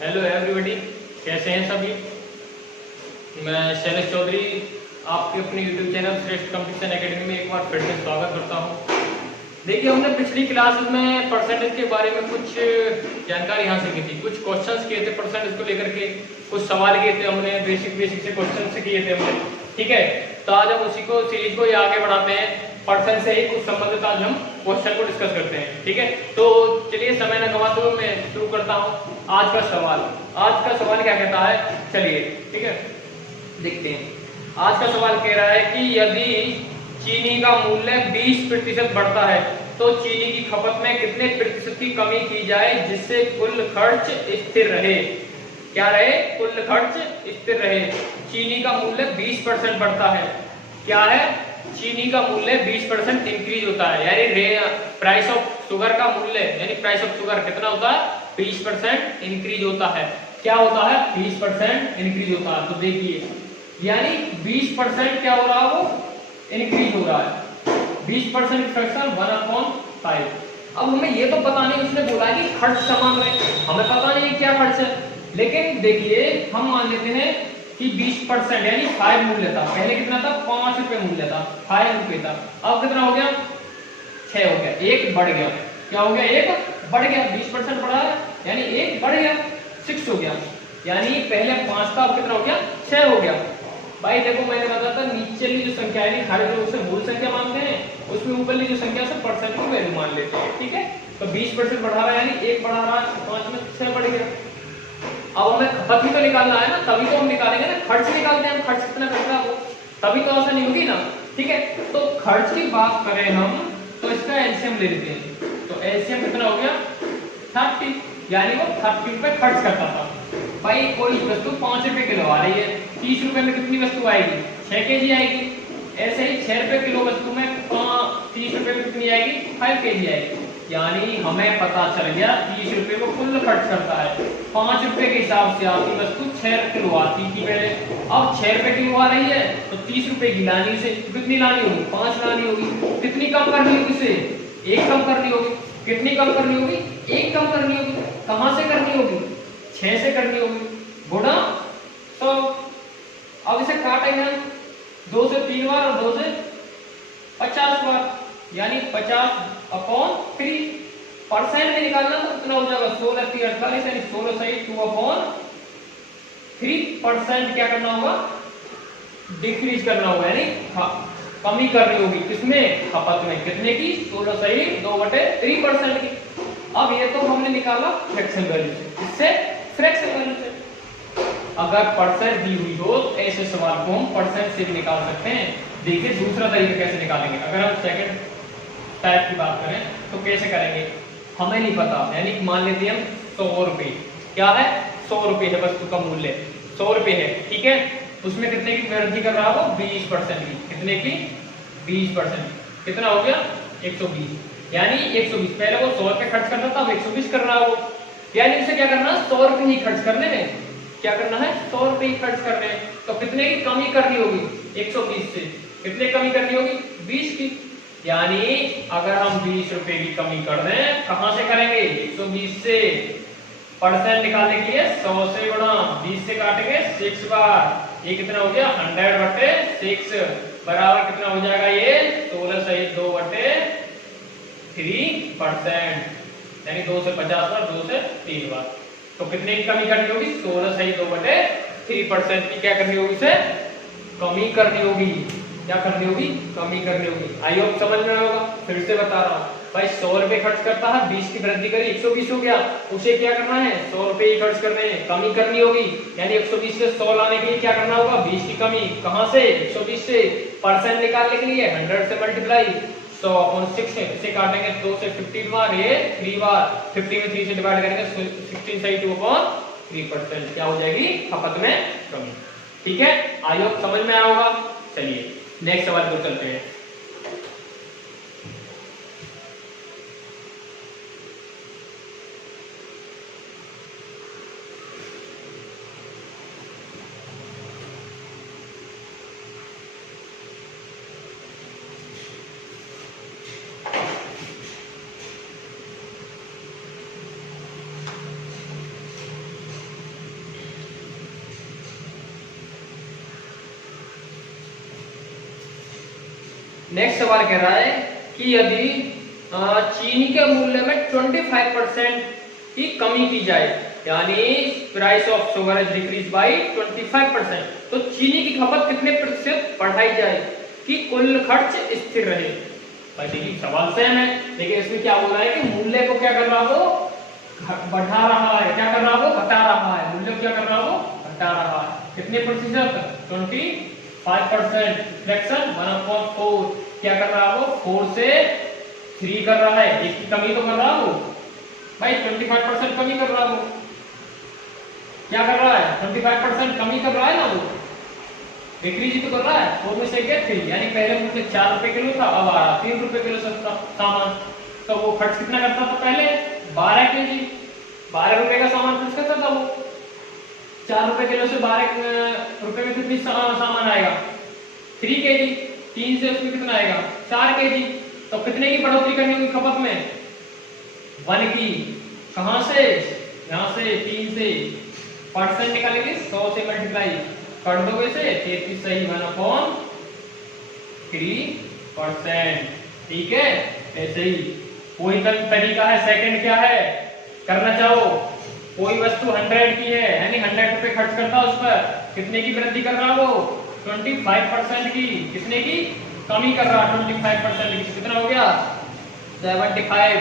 Hello everybody, कैसे हैं सभी। मैं शैलेश चौधरी आपके अपने यूट्यूब चैनल श्रेष्ठ कंपटीशन एकेडमी में एक बार फिर से स्वागत करता हूं। देखिए, हमने पिछली क्लासेस में परसेंटेज के बारे में कुछ जानकारी हासिल की थी, कुछ क्वेश्चंस किए थे परसेंटेज को लेकर के, कुछ सवाल किए थे हमने, बेसिक से क्वेश्चन से किए थे हमने। ठीक है, तो आज हम उसी को सीरीज को ही आगे बढ़ाते हैं। परसेंट से ही कुछ संबंधित आज हम क्वेश्चन को डिस्कस करते हैं। ठीक है, तो चलिए समय न गवाते हुए मैं शुरू करता हूँ आज का सवाल। आज का सवाल क्या कहता है, चलिए ठीक है देखते हैं। आज का सवाल कह रहा है कि यदि चीनी का मूल्य 20% बढ़ता है तो चीनी की खपत में कितने प्रतिशत की कमी की जाए जिससे कुल खर्च स्थिर रहे। क्या रहे? कुल खर्च स्थिर रहे। चीनी का मूल्य 20% बढ़ता है, क्या है? चीनी का मूल्य 20% इंक्रीज होता है, यानी प्राइस ऑफ शुगर का मूल्य यानी प्राइस ऑफ शुगर कितना होता है? 20% इंक्रीज होता है। क्या होता है? 20% इंक्रीज होता है। तो देखिए, यानी 20% क्या हो रहा है? वो इंक्रीज हो रहा है। 20% फ्रैक्शन 1/5। अब हमें ये तो पता नहीं, उसने बोला कि खर्च समान रहे, हमें पता नहीं क्या खर्च है। लेकिन देखिए, हम मान लेते हैं कि 20% यानी 5 मूल्य था, पहले कितना था? 5 रुपए मूल्य था, 5 रुपए था। अब कितना हो गया? 6 हो गया, 1 बढ़ गया। क्या हो गया? 1 बढ़ गया। 20% बढ़ा है यानी 1 बढ़ गया, 6 हो गया। यानी पहले 5 था, अब कितना हो गया? 6 हो गया। भाई देखो, मैंने बताया था नीचे जो संख्या है खाली जो उसे मूल संख्या मानते हैं, उसमें ऊपर जो संख्या से परसेंट को वैल्यू मान लेते हैं। ठीक है, तो 20% बढ़ा रहा है यानी 1 बढ़ा रहा है, 5 में 6 बढ़ गया। अब हमें खपत भी तो निकालना है ना, तभी तो हम निकालेंगे ना। खर्च निकालते हैं हम, खर्च कितना करता है वो, तभी तो आसानी होगी ना। ठीक है, तो खर्च की बात करें हम तो इसका एलसीएम ले लेते हैं। तो एलसीएम कितना हो गया? 30, यानी वो 30 रुपए खर्च करता था। भाई कोई वस्तु 5 रुपए किलो आ रही है, 30 रुपए में कितनी वस्तु आएगी? 6 केजी आएगी। ऐसे ही 6 रुपए किलो वस्तु में 30 रुपए में कितनी आएगी? 5 केजी आएगी। यानी हमें पता चल गया 30 रुपए को कुल खर्च करता है। 5 रुपए के हिसाब से आपकी वस्तु 6 किलो आती थी पहले, अब 6 रुपए किलो आ रही है तो 30 रुपए की लानी से कितनी लानी होगी? 5 लानी होगी। कितनी कम करनी होगी? से 1 कम करनी होगी। कितनी कम करनी होगी? 1 कम करनी होगी। कहां से करनी होगी? 6 से करनी होगी, गुणा 100। अब इसे काटेंगे हम 2 से 3 बार और 2 से 50 बार, यानी 50/3। परसेंट में निकालना तो कितना हो जाएगा? 16 3 48, यानी 16 सही 2/3%। क्या करना होगा? डिक्रीज करना होगा, यानी कमी करनी होगी। किसमें? खपत में। कितने की? 16 सही 2/3% की। अब ये तो हमने निकाला फ्रैक्शन वैल्यू से, इससे फ्रैक्शन वैल्यू से। अगर परसेंट दी हुई हो तो ऐसे सवाल को हम परसेंट से भी निकाल सकते हैं। देखिए दूसरा तरीका कैसे निकालेंगे। अगर हम सेकंड टाइप की बात करें तो कैसे करेंगे, हमें नहीं पता, यानी मान लेते हैं हम 100 रुपए। क्या है? 100 रुपए है वस्तु का मूल्य, 100 रुपए है। ठीक है, उसमें कितने की वृद्धि कर रहा है वो? 20% की। कितने की? 20%। कितना हो गया? 120। यानी 120, पहले वो 100 रुपए खर्च करता था, अब 120 कर रहा है वो। यानी उसे क्या करना है? 100 रुपए ही खर्च करने हैं। क्या करना है? 100 रुपए ही खर्च करने हैं। तो कितने की कमी करनी होगी? 120 से। कितने कमी करनी होगी? 20 की। यानी अगर हम 20 रुपए की कमी कर रहे हैं, कहां से करेंगे? 120 से। परसेंट निकालने के लिए 100 से गुणा 20 से काटेंगे 6 बार। ये कितना हो गया? 100/6 बराबर कितना हो जाएगा? ये 16 सही 2/3%, यानी 2 से 50 बार, 2 से 3 बार। तो कितने की कमी करनी होगी? 16 सही 2/3% की क्या करनी होगी? से कमी करनी होगी। क्या करनी होगी? कमी करनी होगी। आई होप समझ में होगा। फिर से बता रहा हूँ भाई, 100 रुपए खर्च करता है, 20 की वृद्धि करी, 120 हो गया। उसे क्या करना है? 100 रुपए ही खर्च करने हैं, कमी करनी होगी। यानी 120 से 100 लाने के लिए क्या करना होगा? 20 की कमी। कहां से? 120 से। परसेंट निकालने के लिए 100 से मल्टीप्लाई 100/6 से काटेंगे 2 से 15 बार, ये 3 बार। 50 में 3 से डिवाइड करेंगे 16 सही 2/3%। क्या हो जाएगी? खपत में कमी। ठीक है, आई होप समझ में आया होगा। चलिए नेक्स्ट सवाल को चलते हैं। नेक्स्ट सवाल कह रहा है कि यदि चीनी के मूल्य में 25% की कमी की जाए, यानी price of sugar is decrease by 25%, तो चीनी की खपत कितने प्रतिशत बढ़ाई जाए कि कुल खर्च स्थिर रहे। भाई देखिए सवाल सेम है, लेकिन इसमें क्या बोल रहा है कि मूल्य को क्या कर रहा हो, बढ़ा रहा है। क्या कर रहा हो, घटा रहा है। मूल्य क्या कर रहा हो, घटा रहा है। कितने प्रतिशत, 25%। फ्रैक्शन 1/4 क्या कर रहा हो, 4 से 3 कर रहा है। एक की कमी तो कर रहा हो भाई, 25% कमी कर रहा हो। क्या कर रहा है, 25% कमी कर रहा है ना, वो डिक्रीज ही तो कर रहा है। 4 में से क्या 3, यानी पहले मुझे 4 रुपए किलो था, अब आ रहा 3 रुपए किलो सस्ता सामान। तो वो खर्च कितना करता था पहले, 12 केजी, 12 रुपए का सामान खर्च करता था वो। 4 रुपए किलो से 12 रुपए में कितनी सामान आएगा, 3 केजी। 3 से उसमें कितना आएगा, 4 केजी। तो कितने की बढ़ोतरी करनी होगी खपत में, 1 की। कहां से, यहां से 3 से परसेंट निकालेंगे, 100 से मल्टीप्लाई कर दोगे से 33 सही 1/3%। ठीक है, ऐसे ही कोई तरीका है। सेकंड क्या है, करना चाहो कोई वस्तु 100 की है, यानी 100 रुपए खर्च करता है, उस पर कितने की वृद्धि कर रहा हो, 25% की। कितने की कमी कर रहा, 25% की। कितना हो गया, 75।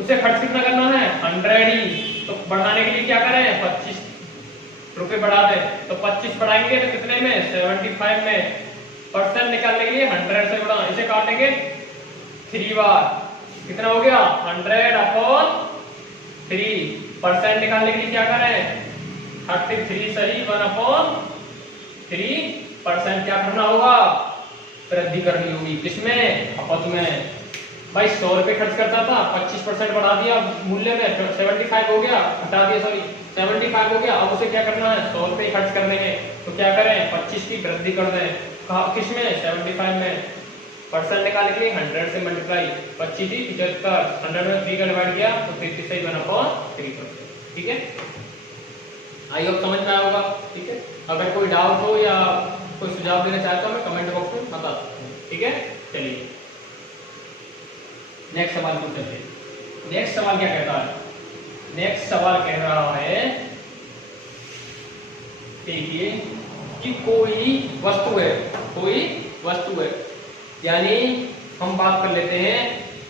उसे खर्च कितना करना है, 100 ही। तो बढ़ाने के लिए क्या करें, 25 रुपए बढ़ा दे। तो 25 बढ़ाएंगे तो कितने में, 75 में। परसेंट निकालने के लिए 100 से बढ़ा, इसे काटेंगे 3 बार। कितना हो गया, 100/3। परसेंट निकालने के लिए क्या करें, 33 सही 1/3%। क्या करना होगा, वृद्धि करनी होगी। किसमें, खपत में। भाई 100 रुपए खर्च करता था, 25% बढ़ा दिया मूल्य में, 75 हो गया, हटा दिया, सॉरी 75 हो गया। अब उसे क्या करना है, 100 रुपए खर्च करने हैं, तो क्या करें, 25 की वृद्धि कर दें। किसमें, 75 में। परसेंट निकालने के लिए 100 से मल्टीप्लाई, 25 थी 75, 100 में 3 का डिवाइड किया तो 33 सही 1/3%। ठीक है, आई होप समझ में आया होगा। ठीक है, अगर कोई डाउट हो या कोई सुझाव देना चाहता हो मैं कमेंट बॉक्स में बता सकता हूँ। ठीक है, चलिए नेक्स्ट सवाल को चलते हैं। नेक्स्ट सवाल क्या कहता है, नेक्स्ट सवाल कह रहा है देखिए कि कोई वस्तु है, कोई वस्तु है, यानी हम बात कर लेते हैं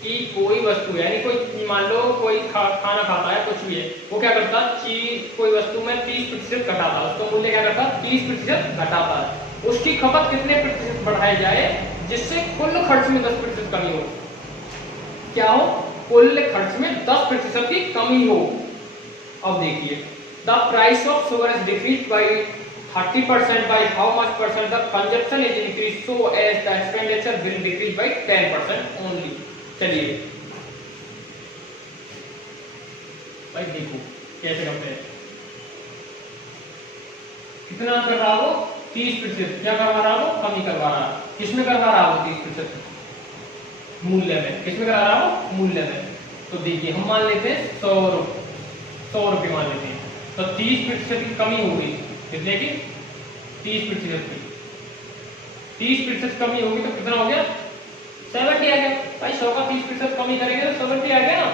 कि कोई वस्तु है, यानी कोई मान लो कोई खाना खाता है, कुछ भी है, वो क्या करता है, चीज कोई वस्तु में 30% घटाता है, उसका मूल्य क्या करता है, 30% घटाता है। उसकी खपत कितने प्रतिशत बढ़ाई जाए जिससे कुल खर्च में 10% कमी हो। क्या हो, कुल खर्च में 10% की कमी हो। अब देखिए, the price of sugar is decrease by 30% by how much percent the consumption is increased so as the expenditure will decrease by 10% only। चलिए भाई देखो कैसे करते हैं, कितना कर रहा हो, 30%। क्या करवा रहा हो, कमी करवा रहा है। किसमें करवा रहा हो, 30% मूल्य में। किसमें करा रहा हो, मूल्य में। तो देखिए हम मान लेते हैं 100 रुपये मान लेते हैं, तो 30% की कमी होगी। कितने की, 30% की। 30% कमी होगी तो कितना हो गया, 70 आ गया। भाई 100 का 30% कमी करेंगे तो 70 आ गया ना।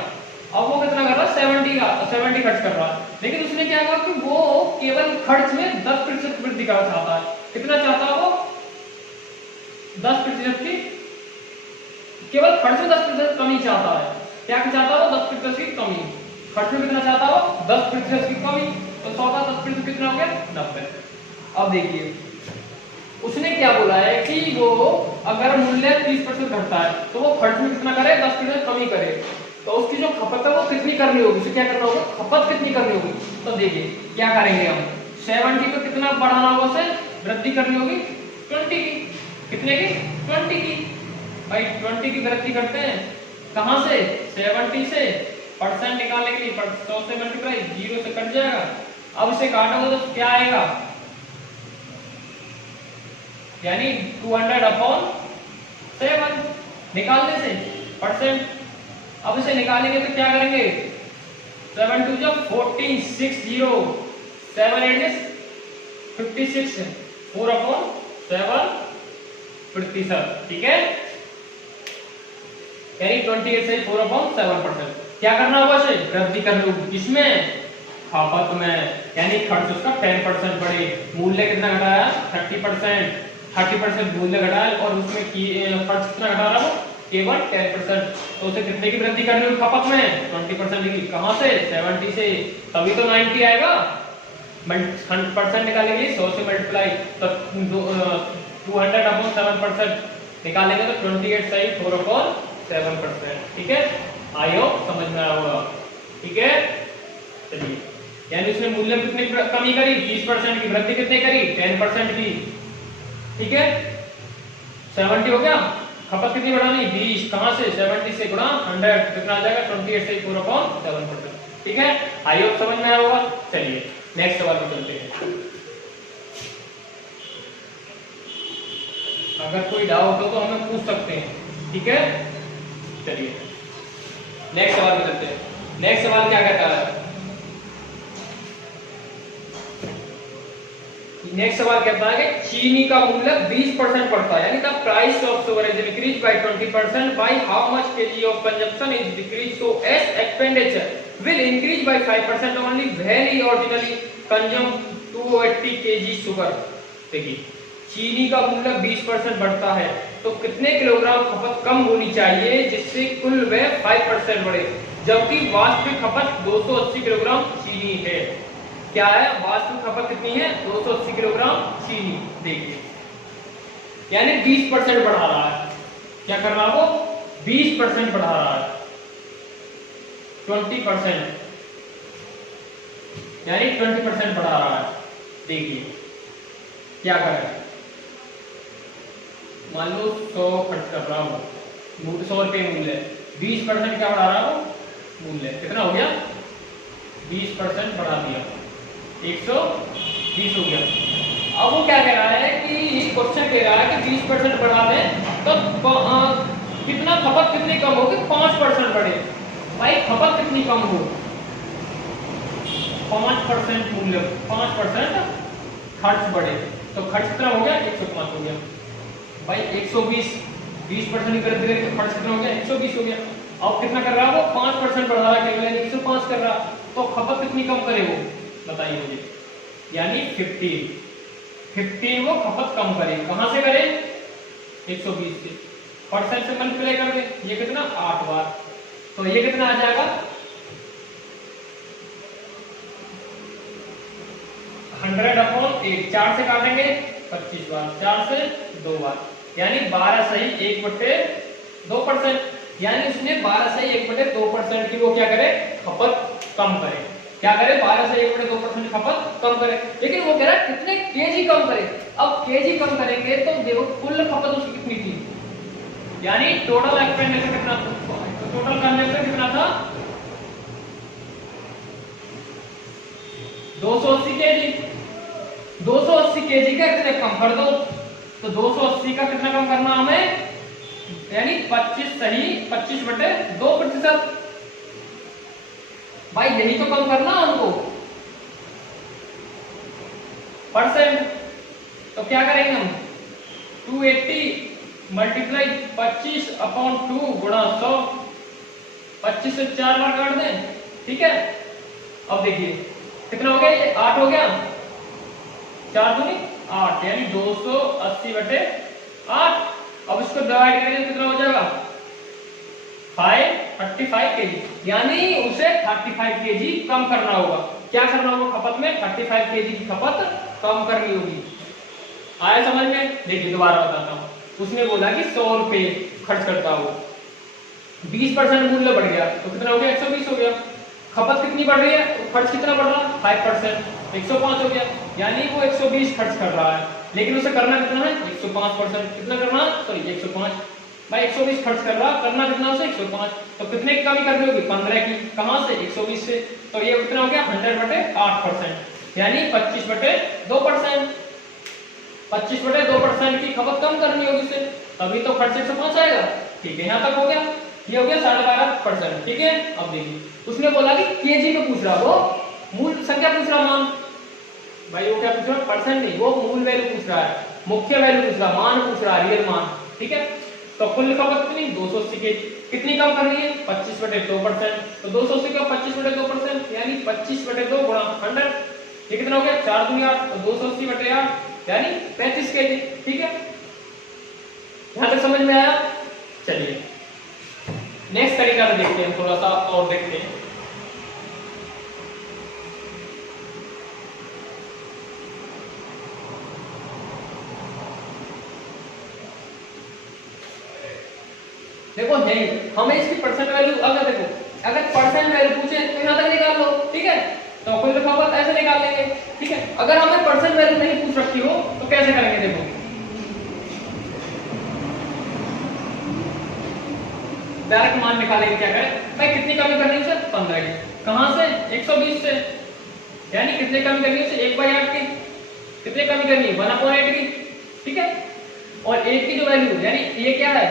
अब वो कितना कर रहा है, 70 का, तो 70 खर्च कर रहा है। लेकिन उसने क्या कहा कि वो केवल खर्च में 10% वृद्धि करना चाहता है। कितना चाहता है वो, 10% की, केवल खर्च में 10% कमी चाहता है। क्या चाहता है वो, 10% की कमी। खर्च में कितना चाहता हो, 10% की कमी। तो 100 का 10% कितना हो गया, 90। अब देखिए उसने क्या बोला है कि वो अगर मूल्य 30% घटता है तो वो खर्च में कितना करे, 10% कमी करे। तो उसकी जो खपत है वो कितनी करनी होगी, उसे क्या करना होगा, खपत कितनी करनी होगी। तो देखिए क्या करेंगे हम, 70 को कितना बढ़ाना होगा, उसे वृद्धि करनी होगी 20 की। कितने की, 20 की। भाई 20 की वृद्धि करते हैं कहां से, 70 से। परसेंट निकालने के लिए 100 से मल्टीप्लाई, 0 से कट जाएगा। अब इसे काटोगे तो क्या आएगा, यानी 200/7 निकालने से परसेंट। अब इसे निकालेंगे तो क्या करेंगे, 7 2 14, 6 0, 7 8 56, 4/7%। ठीक है, यानी 28 से 4/7%। क्या करना होगा इसे? वृद्धि करनी होगी। किसमें? खपत में। यानी खर्च उसका 10% बढ़े। मूल्य कितना घटाया? 30% मूल्य घटाया और उसमें खर्च कितना घटा रहा हो? केवल 10%। तो उसे कितने की वृद्धि करनी होगी खपत में? 20% की। कहां से? 70 से। तभी तो 90 आएगा। 100% निकालेंगे 100 से मल्टीप्लाई, तो 200/7% निकालेंगे तो 28 सही 4/7%। ठीक है, आई होप समझ में आया होगा। ठीक है, चलिए, यानी उसने मूल्य में कितनी कमी करी? 20% की। वृद्धि कितने करी? 10% की। ठीक है, 70 हो गया। खपत कितनी बढ़ानी? 20। कहां से? 70 से गुणा 100, कितना आ जाएगा? 28 से 4/7%। ठीक है, आई होप समझ में आया होगा। चलिए नेक्स्ट सवाल पे चलते हैं। अगर कोई डाउट हो तो हमें पूछ सकते हैं। ठीक है, चलिए नेक्स्ट सवाल पे चलते हैं। नेक्स्ट सवाल क्या कहता है? नेक्स्ट सवाल कहता है कि चीनी का मूल्य 20% बढ़ता है, यानी the price of sugar is increase by 20%, by how much KG of consumption is decrease, so S expenditure will increase by 5% only when he originally consumed 280 kg sugar। देखिए, चीनी का मूल्य 20% बढ़ता है तो कितने किलोग्राम खपत कम होनी चाहिए जिससे कुल वह 5% बढ़े, जबकि वास्तविक खपत 280 किलोग्राम चीनी है। क्या है? वास्तविक खपत कितनी है? 280 किलोग्राम चीनी। देखिए, यानी 20% बढ़ा रहा है। क्या कर रहा है वो? 20% बढ़ा रहा है। 20%, यानी 20% बढ़ा रहा है। देखिए क्या करें, मान लो 100 खर्च कर रहा हूँ, 100 रुपये मूल्य, 20% क्या बढ़ा रहा हूँ? मूल्य कितना हो गया? 20% बढ़ा दिया, 120 हो गया। अब वो क्या कह रहा है कि क्वेश्चन कह रहा है कि 20% बढ़ा दें तो कितना खपत कितनी कम होगी? 5% बढ़े। भाई खपत कितनी कम हो? 5% मूल्य, 5% खर्च बढ़े तो खर्च कितना हो गया? 105 हो गया। भाई 120, 20% की वृद्धि करके खर्च कितना हो गया? 120 हो गया। अब कितना कर रहा है वो? 5% बढ़ा रहा है, केवल 105 कर रहा, तो खपत कितनी कम करे वो? बताइए मुझे। यानी 15 वो खपत कम करे। कहां से करे? 120 से। परसेंट से मल्टीप्लाई कर दे, ये कितना? 8 बार, तो ये कितना आ जाएगा? 100/8। 4 से काटेंगे 25 बार, 4 से 2 बार, यानी 12 सही 1/2%। यानी उसने 12 सही 1/2% की वो क्या करे? खपत कम करे। क्या करे? 12 से 1/2% खपत कम करे। लेकिन वो कह रहा है कितने केजी कम करे। अब केजी कम करेंगे तो देखो कुल खपत उसकी कितनी थी, यानी टोटल एक्सपेंडिचर कितना था? टोटल कंजम्पशन कितना था? 280 केजी। 280 केजी का कितने कम कर दो, तो 280 का कितना कम करना हमें? यानी 25 सही 25/2%। भाई यही तो कम करना हमको, परसेंट। तो क्या करेंगे हम? 280 मल्टीप्लाई 25/2 गुणा 100, 25 से 4 बार काट दें। ठीक है, अब देखिए कितना हो गया? ये 8 हो गया, 4 दूनी 8, यानी 280/8। अब इसको डिवाइड करेंगे कितना हो जाएगा? 35 केजी, यानी उसे 35 केजी कम करना होगा। क्या करना होगा खपत में? 35 केजी की खपत कम करनी होगी। आया समझ में? देखिए दोबारा बताता हूँ। उसने बोला कि 100 रुपए खर्च करता हो, 20% मूल्य बढ़ गया तो कितना हो गया? 120 हो गया। खपत कितनी बढ़ रही है? तो खर्च कितना बढ़ रहा? 5%, 105 हो गया। यानी वो 120 खर्च कर रहा है, लेकिन उसे करना कितना है? 105%। कितना करना? सॉरी 105। भाई 120 खर्च कर रहा, करना कितना उसे? 105। तो कितने की कमी करनी होगी? 15 की। कहां से? 120 से। तो ये कितना हो गया? 100/8%, यानी 25/2%। 25/2% की खपत कम करनी होगी उसे, तभी तो खर्च 105 आएगा। ठीक है, यहाँ तक हो गया। ये हो गया 12.5%। ठीक है, अब देखिए उसने बोला कि केजी में पूछ रहा, वो मूल संख्या पूछ रहा, मान। भाई वो क्या पूछ रहा? परसेंट नहीं, वो मूल वैल्यू पूछ रहा है, मुख्य वैल्यू पूछ रहा, मान पूछ रहा, रियल मान। ठीक है, तो कुल खपत कितनी? 280 केजी। कितनी कम करनी है? 25/2%। तो 280 का 25/2% यानी 25/2 गुणा 100, ये कितना हो गया? 4 दूनी 8, तो 280/8 यानी 35 kg। ठीक है, यहां तक समझ में आया? चलिए नेक्स्ट तरीका देखते हैं, थोड़ा सा और देखते हैं। देखो नहीं, हमें इसकी परसेंट वैल्यू अगर देखो अगर परसेंट वैल्यू पूछे तो यहां तक निकाल लो। ठीक है, तो कोई लिखा हुआ ऐसे निकाल लेंगे। ठीक है, अगर हमें परसेंट वैल्यू नहीं पूछ रखी हो तो कैसे करेंगे? देखो डायरेक्ट मान निकालेंगे। क्या करें भाई? कितनी कमी करनी है? 15 की। कहां से? 120 से। यानी कितने कमी करनी है? 1/8 की। कितने कमी करनी है? 1/8 की। ठीक है, और 1 की जो वैल्यू यानी ये क्या है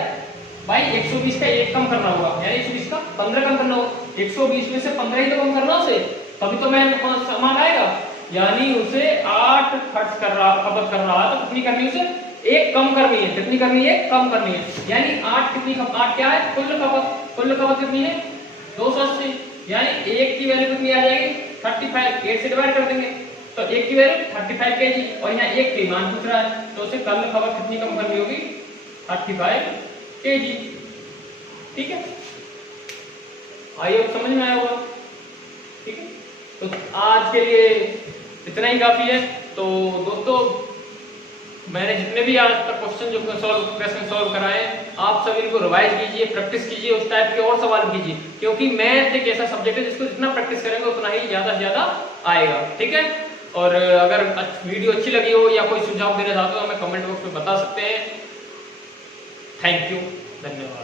भाई? 120 का 1 कम करना होगा, यानी 120 का 15 कम करना होगा। 120 में से 15 ही तो कम करना उसे, तभी तो मैं समान आएगा। यानी उसे 8 खर्च कर रहा, खपत कर रहा है, तो कितनी करनी उसे? 1 कम करनी है। कितनी करनी है? कम करनी है। यानी 8 कितनी 8 क्या है? कुल खपत। कुल खपत कितनी है? 280। यानी 1 की वैल्यू कितनी आ जाएगी? 35। 8 से डिवाइड कर देंगे तो 1 की वैल्यू 35 kg, और यहाँ 1 के मान पूछ रहा है, तो उसे कुल खपत कितनी कम करनी होगी? 35 kg। ठीक है, आइए समझ में आया होगा। ठीक है, तो आज के लिए इतना ही काफी है। तो दोस्तों, मैंने जितने भी आज तक क्वेश्चन सॉल्व कराए, आप सभी इनको रिवाइज कीजिए, प्रैक्टिस कीजिए, उस टाइप के और सवाल कीजिए, क्योंकि मैथ एक ऐसा सब्जेक्ट है जिसको जितना प्रैक्टिस करेंगे उतना ही ज्यादा से ज्यादा आएगा। ठीक है, और अगर वीडियो अच्छी लगी हो या कोई सुझाव देना चाहते हो हमें कमेंट बॉक्स में बता सकते हैं। थैंक यू, धन्यवाद।